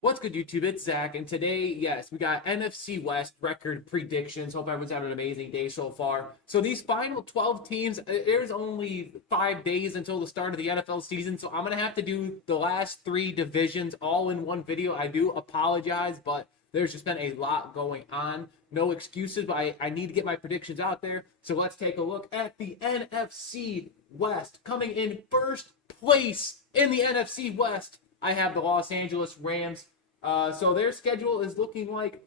What's good, YouTube? It's Zach, and today, yes, we got NFC West record predictions. Hope everyone's having an amazing day so far. So these final 12 teams, there's only 5 days until the start of the NFL season, so I'm gonna have to do the last three divisions all in one video. I do apologize, but there's just been a lot going on. No excuses, but I need to get my predictions out there. So let's take a look at the NFC West. Coming in first place in the NFC West, I have the Los Angeles Rams. So their schedule is looking like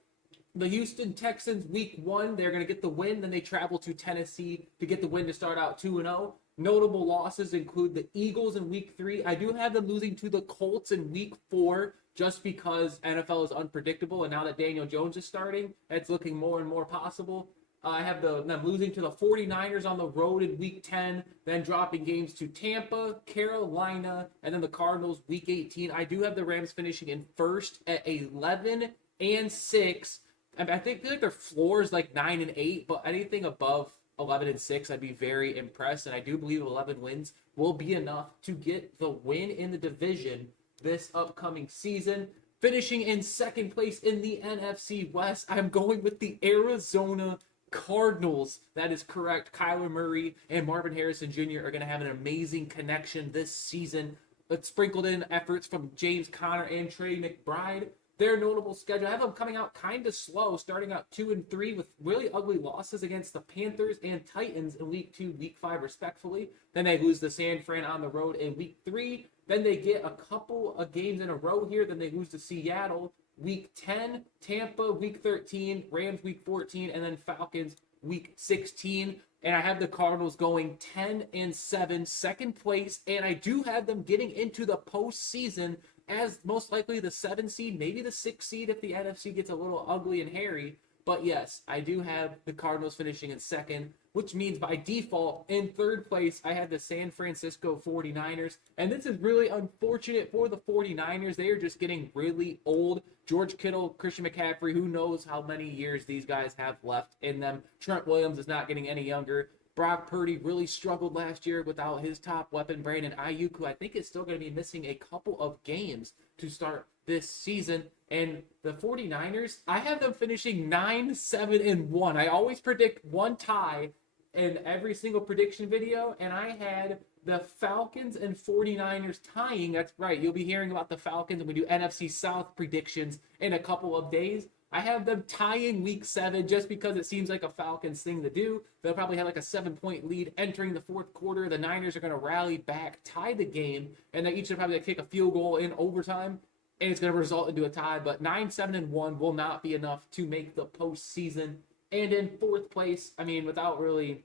the Houston Texans week 1. They're going to get the win. Then they travel to Tennessee to get the win to start out 2-0. Notable losses include the Eagles in week 3. I do have them losing to the Colts in week 4 just because NFL is unpredictable. And now that Daniel Jones is starting, that's looking more and more possible. I have them losing to the 49ers on the road in week 10, then dropping games to Tampa, Carolina, and then the Cardinals week 18. I do have the Rams finishing in first at 11-6. I feel like their floor is like 9-8, but anything above 11-6, I'd be very impressed. And I do believe 11 wins will be enough to get the win in the division this upcoming season. Finishing in second place in the NFC West, I'm going with the Arizona Cardinals. That is correct. Kyler Murray and Marvin Harrison Jr. are going to have an amazing connection this season. It's sprinkled in efforts from James Conner and Trey McBride. Their notable schedule, I have them coming out kind of slow, starting out 2-3 with really ugly losses against the Panthers and Titans in week 2, week 5, respectfully. Then they lose to San Fran on the road in week 3. Then they get a couple of games in a row here. Then they lose to Seattle week 10, Tampa week 13, Rams week 14, and then Falcons week 16. And I have the Cardinals going 10-7, second place, and I do have them getting into the postseason as most likely the 7 seed, maybe the 6 seed if the NFC gets a little ugly and hairy. But yes, I do have the Cardinals finishing in second, which means by default, in third place, I had the San Francisco 49ers. And this is really unfortunate for the 49ers. They are just getting really old. George Kittle, Christian McCaffrey, who knows how many years these guys have left in them. Trent Williams is not getting any younger. Brock Purdy really struggled last year without his top weapon, Brandon Ayuk, who I think is still going to be missing a couple of games to start this season. And the 49ers, I have them finishing 9-7-1. I always predict one tie in every single prediction video, and I had the Falcons and 49ers tying. That's right. You'll be hearing about the Falcons, and we do NFC South predictions in a couple of days. I have them tying week 7 just because it seems like a Falcons thing to do. They'll probably have like a 7-point lead entering the fourth quarter. The Niners are going to rally back, tie the game, and they each will probably kick a field goal in overtime, and it's going to result into a tie. But 9-7-1 will not be enough to make the postseason. And in fourth place, I mean, without really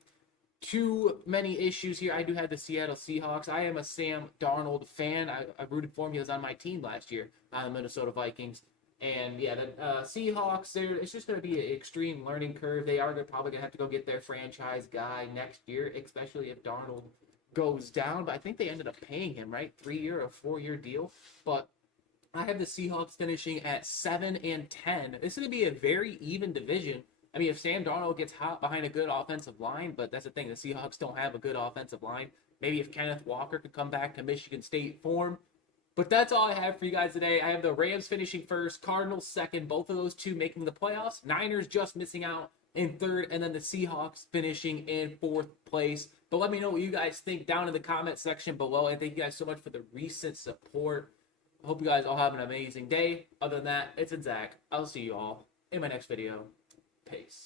too many issues here, I do have the Seattle Seahawks. I am a Sam Darnold fan. I rooted for him. He was on my team last year, the Minnesota Vikings. And yeah, the Seahawks, it's just going to be an extreme learning curve. They're probably going to have to go get their franchise guy next year, especially if Darnold goes down. But I think they ended up paying him, right? 3-year or 4-year deal. But I have the Seahawks finishing at 7-10. This is going to be a very even division. I mean, if Sam Darnold gets hot behind a good offensive line, but that's the thing, the Seahawks don't have a good offensive line. Maybe if Kenneth Walker could come back to Michigan State form. But that's all I have for you guys today. I have the Rams finishing first, Cardinals second, both of those two making the playoffs. Niners just missing out in third, and then the Seahawks finishing in fourth place. But let me know what you guys think down in the comment section below. And thank you guys so much for the recent support. I hope you guys all have an amazing day. Other than that, it's been Zach. I'll see you all in my next video. Peace.